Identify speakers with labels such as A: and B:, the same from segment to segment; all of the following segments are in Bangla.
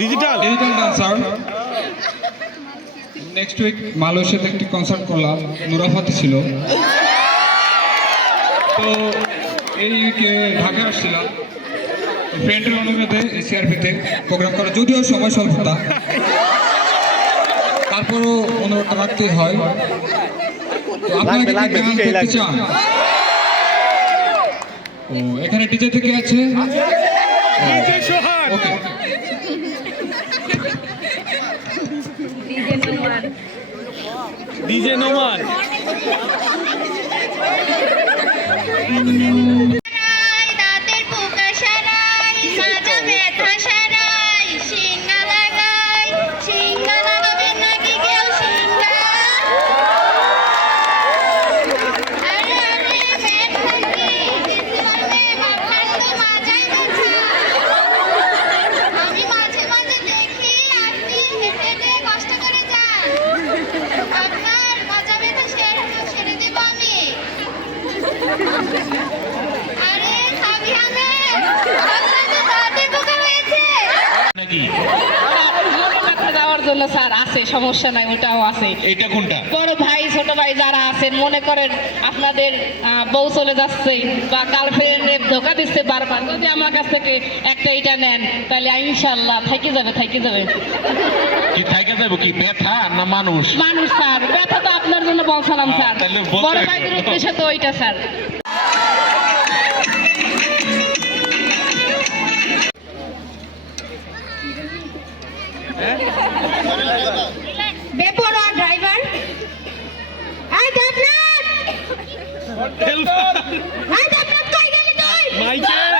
A: Digital
B: digital dancer next week মালয়েশিয়াতে একটি কনসার্ট করলাম নুরাফাতে ছিল। তো এই উইকে ঢাকা আসছিলাম। ফ্রেন্ডের অনুরোধে সিআরপিতে প্রোগ্রাম করা। যদিও সময় স্বল্পতা। তারপরও অনুরোধটা রাখতেই হয়। আপনারা কি গান করতে চান? ও এখানে ডিজে থেকে আছে?
A: ডিজে নোমান।
C: জন্য স্যার আছে সমস্যা নাই ওটাও আছে
A: এটা কোনটা?
C: বড় ভাই ছোট ভাই যারা আছেন মনে করেন আপনাদের আহ, বউ চলে যাচ্ছে বা গার্লফ্রেন্ডে ধোকা দিচ্ছে বারবার যদি আমার কাছ থেকে একটা এটা নেন তাহলে ইনশাল্লাহ থাকি যাবে থাকি যাবে।
A: কি থাকে যাব কি? ব্যথা না মানুষ?
C: মানুষ স্যার ব্যথা তো আপনার জন্য বলছিলাম স্যার। বড় ভাইদের উদ্দেশ্যে তো ওইটা স্যার।
D: বেপরোয়া ড্রাইভার আই দেবনাথ
A: হেল্পার
D: আই দেবনাথ কই গেলি তুই
A: মাইকেল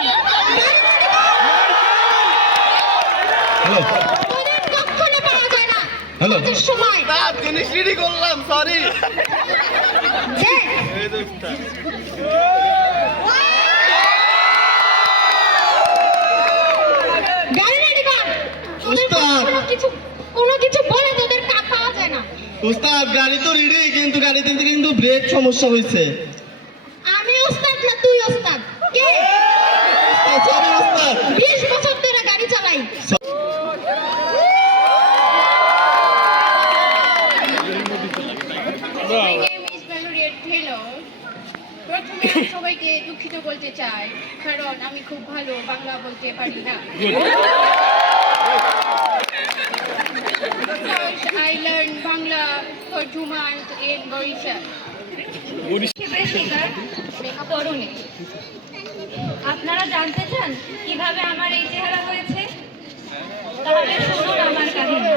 D: তোদের কখনো পাওয়া যায় না।
E: হ্যালো।
D: সময়?
E: জিনিস রেডি করলাম সরি
D: কিছু কোনো কিছু
E: উস্তাদ গাড়ি তো রেডি কিন্তু গাড়িতে কিন্তু ব্রেক সমস্যা হয়েছে
D: আমি ওস্তাদ না তুই ওস্তাদ কে?
E: সরি উস্তাদ।
D: বিশ বছর ধরে গাড়ি চালাই।
F: সবাইকে দুঃখিত বলতে চাই কারণ আমি খুব ভালো বাংলা বলতে পারি না। For in Borishal. তরুণী
G: আপনারা জানতে চান কীভাবে আমার এই চেহারা হয়েছে? তাহলে শুনুন আমার কাহিনী।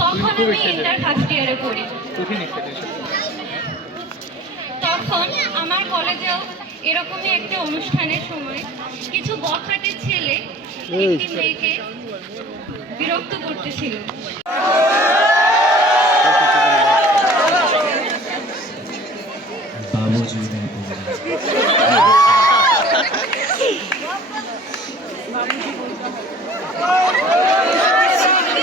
G: তখন আমি ইন্টার ফার্স্ট ইয়ারে পড়ি। তখন আমার কলেজেও এরকমই একটা অনুষ্ঠানের সময় কিছু বখাটে ছেলে একটি মেয়েকে বিরক্ত করতেছিল।